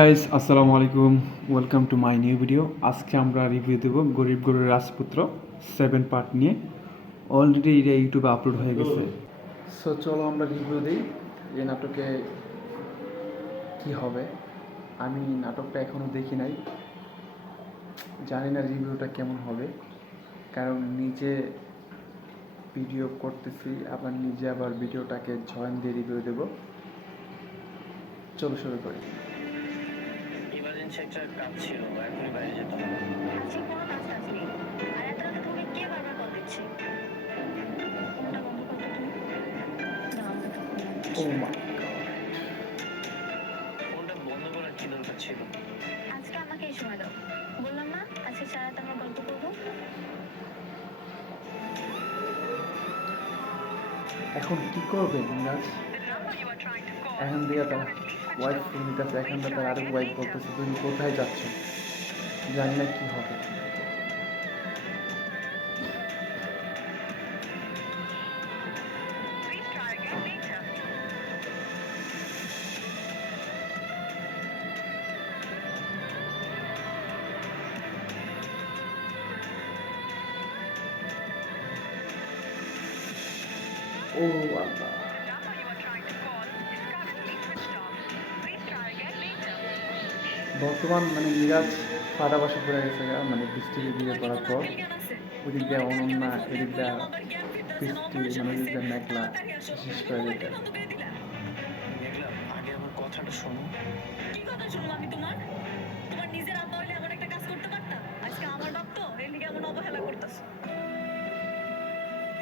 Guys আসসালামু আলাইকুম, welcome to my new video. আজকে আমরা রিভিউ দেব গরিব গরুর রাজপুত্র 7 পার্ট নিয়ে। অলরেডি এটা ইউটিউবে আপলোড হয়ে গেছে। সো চলো আমরা রিভিউ দিই এই নাটকে কি হবে। আমি নাটকটা এখনও দেখি নাই, জানি না রিভিউটা কেমন হবে, কারণ নিজে ভিডিও করতেছি, আবার নিজে আবার ভিডিওটাকে জয়েন দিয়ে রিভিউ দেব। চলো শুরু করি। ইমার্জেন্সি একটা কাজ ছিল, এখনই বাইরে যেতে হবে। আজকে কোনো কাজ টাজ নেই। আর এত রাতে তোমাকে কে বারবার কল দিচ্ছে? ফোনটা বন্ধ করো তো তুমি। দাও আমাকে একটা ফোন লাগবে। ও মা ফোনটা বন্ধ করার কি দরকার ছিল? আজকে আমাকে এই সময় দাও। বললাম না আজকে সারা রাত আমরা গল্প করবো। এখন কি করবে মিরাজ? এখন দিয়ে তার ওয়াইফ ফোন দিতেছে, এখন তার আরেক ওয়াইফ বলতেছে তুমি কোথায় যাচ্ছ, জানি না কি হবে। ও আল্লাহ, বর্তমান মিরাজ ফাটাবাসা পড়ে গেছে গা, বৃষ্টিকে বিয়ে করার পর। ওদিক দিয়ে অনন্যা, এদিক দিয়ে বৃষ্টি, ওদিক দিয়ে মেঘলা শেষ করে দিতে। মেঘলা, আগে আমার কথাটা শোনো। কি কথা শুনবো আমি তোমার? তোমার নিজের আব্বা হইলে এমন একটা কাজ করতে পারতা? আজকে আমার বাপ তো এর লিগে এমন অবহেলা করতেছে।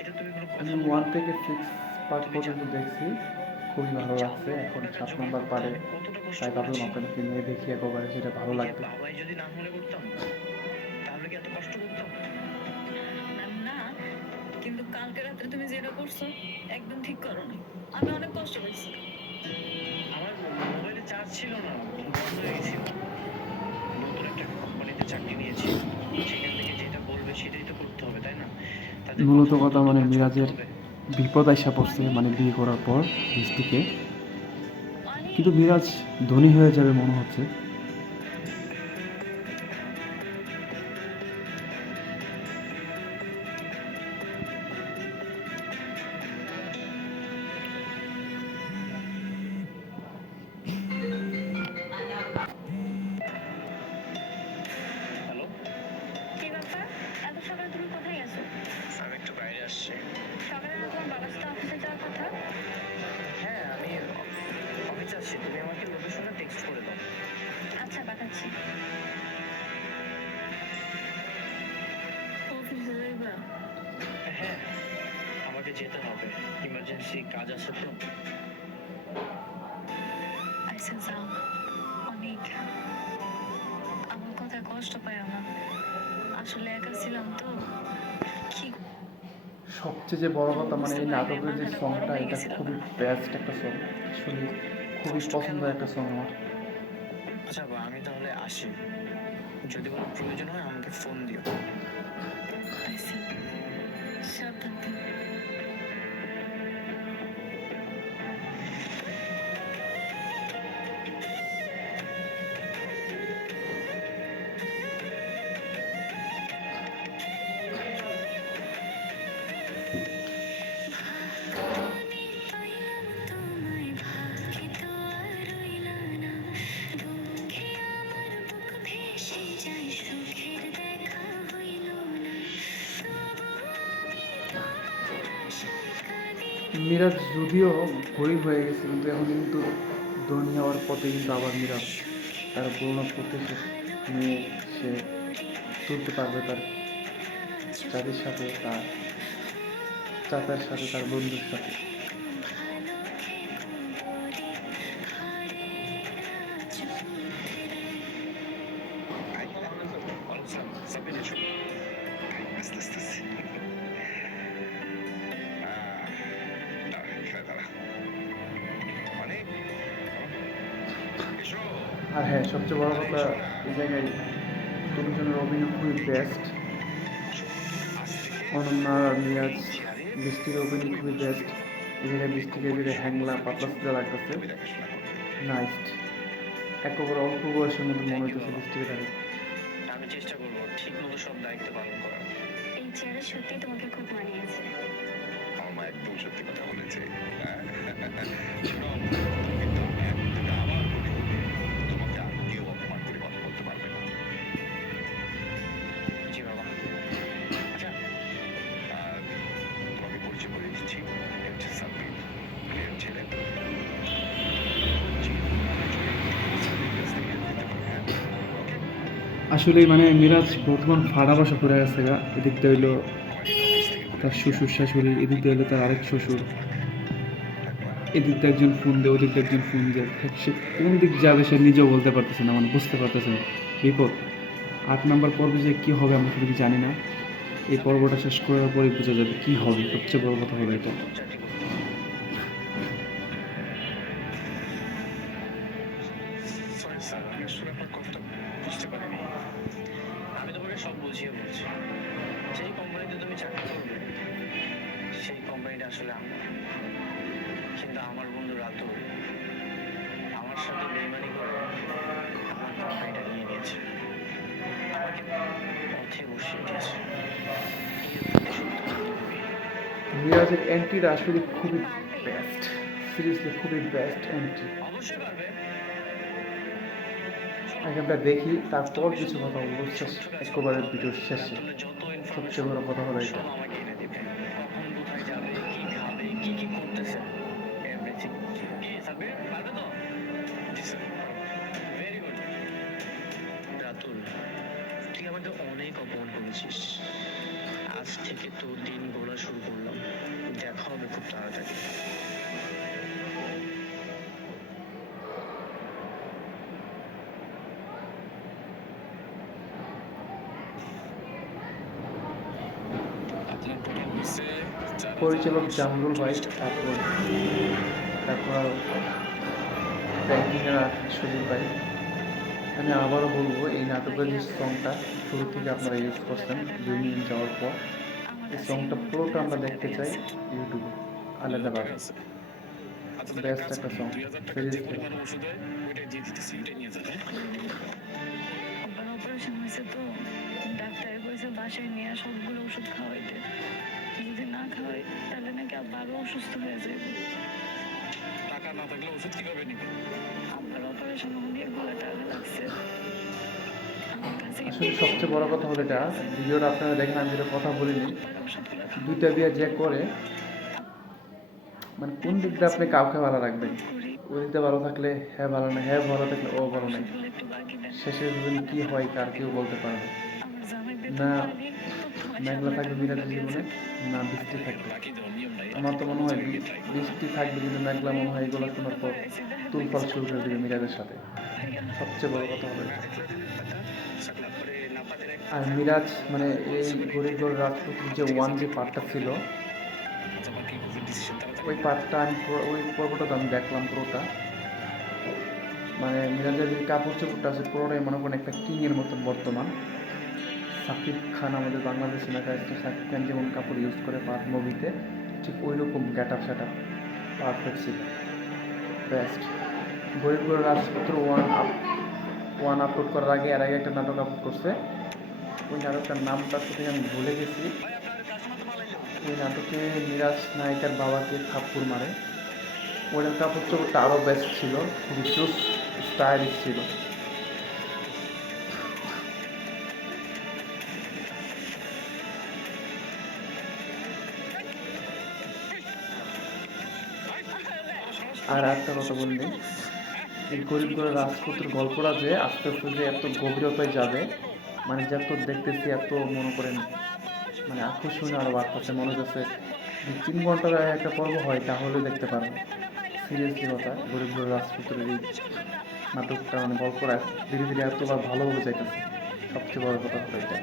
এটা তুমি কোনো আমি কথা 1 থেকে 6 পার্ট পর্যন্ত দেখছি, খুবই ভালো লাগছে। এখন 7 নম্বর পারে তাই ভাবলাম আপনাদেরকে নিয়ে দেখি একবারে, সেটা ভালো লাগবে। বাবাই যদি না মনে করতাম তাহলে কি এত কষ্ট করতাম? না, কিন্তু কালকে রাতে তুমি যেটা করছো একদম ঠিক করোনি। আমি অনেক কষ্ট পেয়েছি। আমার মোবাইলে চার্জ ছিল না, বন্ধ হয়ে গেছিল। নতুন একটা কোম্পানিতে চাকরি নিয়েছি, সেখান থেকে যেটা বলবে সেটাই তো করতে হবে, তাই না? তাদের মূলত কথা কথা মতো তো কাজ করতে মিরাজের হবে। বিপদ আইসা পড়ছে, বিয়ে করার পর বৃষ্টিকে। অনেক কিন্তু মিরাজ ধনী হয়ে যাবে মনে হচ্ছে। হ্যালো, কি ব্যাপার? এত সকালে তুমি কোথায় গেছো? আমি একটু বাইরে আসছি। সকালে না তোমার বাবার সাথে অফিসে যাওয়ার কথা? হ্যাঁ, আমি অফিসে আছি। তুমি আমাকে লোকেশনটা টেক্সট করে দাও। আচ্ছা পাঠাচ্ছি। অফিসে যাইবা? হ্যাঁ, আমাকে যেতে হবে, ইমার্জেন্সি কাজ আছে তো। আচ্ছা যাও। অনেক আমার কথা কষ্ট পায় আমার, আসলে একা ছিলাম তো। কি সবচেয়ে যে বড় কথা এই নাটকের যে সংটা, এটা খুবই বেস্ট একটা সং, আসলে খুবই পছন্দের একটা সং আমার। আচ্ছা বা, আমি তাহলে আসি। যদি কোনো প্রয়োজন হয় আমাকে ফোন দিও। আচ্ছা, সাবধান থেকো। মিরাজ যদিও গরিব হয়ে গেছে, কিন্তু এখন কিন্তু ধনী হওয়ার পথে কিন্তু আবার মিরাজ তার পুরোনো প্রতিশোধ নিয়ে সে তুলতে পারবে তার চাঁদের সাথে, তার চাচার সাথে, তার বন্ধুর সাথে। আর হ্যাঁ, সবচেয়ে বড় কথা, এই জায়গায় দুজনের অভিনয় খুবই বেস্ট। অনন্যা আর মিরাজ, বৃষ্টির অভিনয় খুবই বেস্ট। এই জায়গায় বৃষ্টিকে যে হ্যাংলা পাতলা লাগতেছে, নাইস। একেবারে অল্প বয়সের মধ্যে মনে হইতেছে ডিস্ট্রিক্টে থাকে। আমি চেষ্টা করবো ঠিক মতো সব দায়িত্ব পালন করার। এই চেহারা সত্যি তোমাকে খুব মানিয়েছে। আমার মা একদম সত্যি কথা বলেছে। শোনো, তুমি কিন্তু এখন থেকে আবার বলি, তোমাকে আর কেউ অপমান করে কথা বলতে পারবে না। জি বাবা। আচ্ছা, আর তোমাকে পরিচয় করে দিচ্ছি, এ হচ্ছে সাব্বির, প্রিয়ের ছেলে। জি, সাব্বির কাছ থেকে নিতে পারবে, হ্যাঁ? ওকে? আসলে মানে মিরাজ বর্তমান ফাড়া বাসা করে গেছে গা, এদিক দিয়ে হইলো আমার এই অফিস থেকে বলে তার দিচ্ছি, শ্বশুর শাশুড়ি, এদিক দিয়ে হইলো তার আরেক শ্বশুর, থাকবা। এদিক দিয়ে একজন ফোন দেয়, ওদিক দিয়ে একজন ফোন দেয়, সে কোন দিক যাবে সে নিজেও বলতে পারতেছে না, মানে বুঝতে পারতেছে না। বিপদ। 8 নম্বর পর্বে যে কী হবে আমরা শুধু জানি না। এই পর্বটা শেষ করার পরে বোঝা যাবে কী হবে। সবচেয়ে বড় কথা হলো এটা। চাকরি করতে হবে। সরি স্যার, আমি আসলে আপনার কথাটা বুঝতে পারিনি। আমি তোমাকে সব বুঝিয়ে বলছি। যেই কোম্পানিতে তুমি চাকরি করবে সেই কোম্পানিটা আসলে আমার। কিন্তু আমার বন্ধু রাতুল আমার সাথে বেইমানি করে আমার কোম্পানিটা নিয়ে নিয়েছে, আমাকে পথে বসিয়ে দিয়েছে। এর প্রতিশোধ তোমাকে নিবই। মিরাজের এন্ট্রিটা আসলে খুবই বেস্ট, সিরিয়াসলি খুবই বেস্ট এন্ট্রি। অবশ্যই পারবে। এখানটা দেখি, তারপর কিছু কথা বলবো শেষ, একেবারে ভিডিওর শেষে। রাতুলের যত সবচেয়ে বড় কথা হলো এটা। সব আমাকে এনে দিবে। কখন কোথায় যাবে, কি খাবে, কি কি করতেছে, এভরিথিং। কি সাব্বির পারবে তো? জি স্যার। Very good. রাতুল, তুই আমাকে অনেক অপমান করেছিস। আজ থেকে তোর দিন গোনা শুরু করলাম। দেখা হবে খুব তাড়াতাড়ি। আপনার কোনো অফিসে যারা পরিচালক যারা জামরুল ভাই, তারপর তারপর ব্যাংকিংয়ের সুজিত ভাই। আমি আবারও বলবো, এই নাটকের যে সংটা শুরু থেকে আপনারা ইউজ করছেন ইউনিয়ন যাওয়ার পর, এই সংটা পুরোটা আমরা দেখতে চাই ইউটিউবে আলাদাভাবে। আছে। আচ্ছা তাহলে বেস্ট কাজ একটা করি, সং, 2000 টাকা যে সিরিয়াসলি। পরিমাণ ওষুধ হয় ওইটাই দিয়ে দিতেছি, ওইটাই নিয়ে যাবে। আব্বার অপারেশন হয়েছে তো, ডাক্তার কইছে বাসায় নিয়ে সবগুলো ওষুধ খাওয়াইতে। যদি না খাওয়াই তাহলে নাকি আব্বা আরো অসুস্থ হয়ে যাবে। টাকা না থাকলে ওষুধ কিভাবে নিবে? আব্বার অপারেশন অনেকগুলো টাকা লাগছে। আমার কাছে আসলে সবচেয়ে বড় কথা হলো এটা, ভিডিওটা আপনারা দেখেন, আমি যেটা কথা বলিনি, আব্বার ওষুধগুলো দুইটা বিয়ে যে করে, মানে কোন দিকটা আপনি কাউকে ভালো রাখবেন। করি। ওই দিকটা ভালো থাকলে হ্যাঁ ভালো না, হ্যাঁ ভালো থাকলে ও ভালো নাই। ওষুধগুলো একটু বাকি দেন। শেষে দিন কি হয় কার কেউ বলতে পারবে আমার জামাই বেতন না। পাইলে তোমার মেঘলা সামনে থাকবে টাকা মিরাজের দিয়েছে। জীবনে, না বৃষ্টি থাকবে। বাকি দেওয়ার নিয়ম নাই। আমার তো মনে হয় বৃষ্টি থাকবে, কিন্তু মেঘলা মনে হয় এগুলো শোনার পর তুলফাল শুরু করে দেবে মিরাজের সাথে। সবচেয়ে বড় কথা হলো এটা। আর মিরাজ মানে এই গরিব ঘরের রাজপুত্র যে ওয়ান যে পার্টটা ছিল, ওই পার্টটা আমি ওই পর্বটা তো আমি দেখলাম পুরোটা। মানে মিরাজের যে কাপড় চোপড়টা আছে পুরোটাই মনে করেন একটা কিংয়ের মতন বর্তমান। সাকিব খান, আমাদের বাংলাদেশি মেগাস্টার সাকিব খান যেমন কাপড় ইউজ করে পার্ট মুভিতে, ঠিক ওই রকম get up set up perfect ছিল, বেস্ট। গরিব ঘরের রাজপুত্র ওয়ান আপলোড করার আগে এর আগে একটা নাটক আপলোড করছে, ওই নাটকটার নামটা থেকে আমি ভুলে গেছি। ওই নাটকে মিরাজ নায়িকার বাবাকে থাপ্পড় মারে, ওটার কাপড় চোপড়টা আরও বেস্ট ছিল, খুবই চুস স্টাইলিশ ছিল। আর একটা কথা বললি, এই গরিব ঘরের রাজপুত্র গল্পটা যে আস্তে আস্তে যে এত গভীরতায় যাবে, মানে যত দেখতেছি এত মনে করেন মানে আকর্ষণীয় আরও বাড়তেছে, মনে হচ্ছে 3 ঘন্টার একটা পর্ব হয় তাহলে দেখতে পারবো। সিরিয়াসলি কথা, গরিব ঘরের রাজপুত্রের এই নাটকটা মানে গল্পটা ধীরে ধীরে এতবার ভালোভাবে যাইতেছে। সবচেয়ে বড় কথা হলো এটা।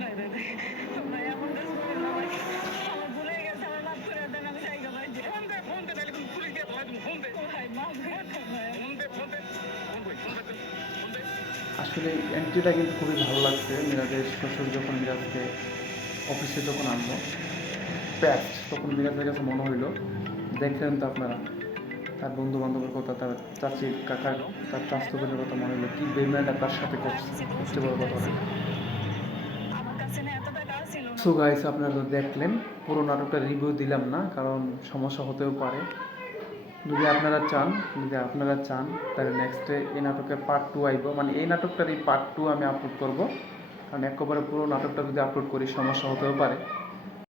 ভাই ভাই ভাই ভাই এমন কাজ করেন না ভাই। আমার ভুলে গেছে, আমার মাফ করে দেন, আমি জায়গা ভাই যে ভাই মাফ করে দেন ভাই। আসলে অ্যাকচুয়ালি এন্ট্রিটা কিন্তু খুবই ভালো লাগছে। মিরাজের শ্বশুর যখন মিরাজকে অফিসে যখন আনলো প্যাস্ট, তখন মিরাজের কাছে মনে হইলো, দেখলেন তো আপনারা তার বন্ধু বান্ধবের কথা, তার চাচি কাকার, তার চাস্তো বোনের কথা মনে হলো, কি বেমানটা তার সাথে করছে, সবচেয়ে বড় কথা ওটা। আমার কাছে না এত টাকা ছিল না। সো গাইস, আপনারা তো দেখলেন, পুরো নাটকটা রিভিউ দিলাম না, কারণ সমস্যা হতেও পারে। যদি আপনারা চান তাহলে নেক্সটে এই নাটকের পার্ট 2 আইব, মানে এই নাটকটার এই পার্ট 2 আমি আপলোড করব, কারণ একেবারে পুরো নাটকটা যদি আপলোড করি সমস্যা হতেও পারে।